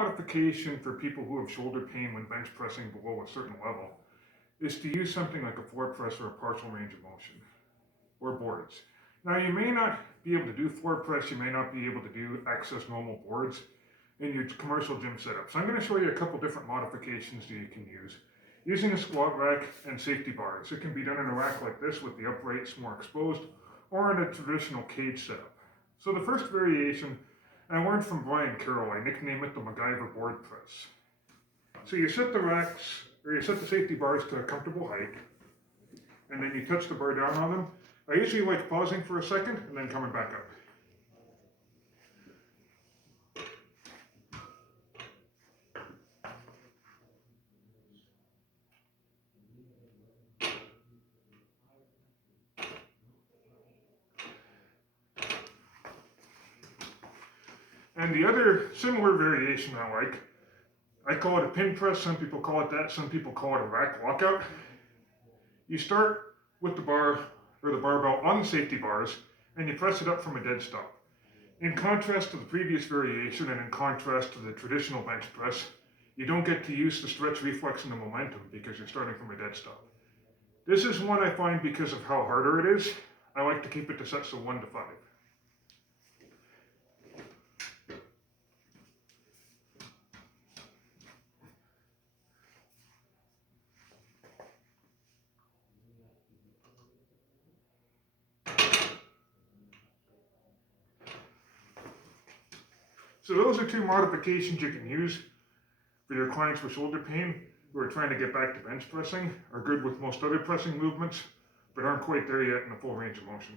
modification for people who have shoulder pain when bench pressing below a certain level is to use something like a floor press or a partial range of motion, or boards. Now you may not be able to do floor press, you may not be able to do access normal boards in your commercial gym setup. So I'm going to show you a couple different modifications that you can use using a squat rack and safety bars. It can be done in a rack like this with the uprights more exposed, or in a traditional cage setup. So the first variation I learned from Brian Carroll. I nickname it the MacGyver board press. So you set the racks, or you set the safety bars to a comfortable height, and then you touch the bar down on them. I usually like pausing for a second and then coming back up. And the other similar variation I call it a pin press, some people call it that, some people call it a rack lockout. You start with the bar or the barbell on the safety bars and you press it up from a dead stop. In contrast to the previous variation and in contrast to the traditional bench press, you don't get to use the stretch reflex and the momentum because you're starting from a dead stop. This is one I find because of how harder it is. I like to keep it to sets of 1 to 5. So those are 2 modifications you can use for your clients with shoulder pain who are trying to get back to bench pressing, are good with most other pressing movements, but aren't quite there yet in the full range of motion.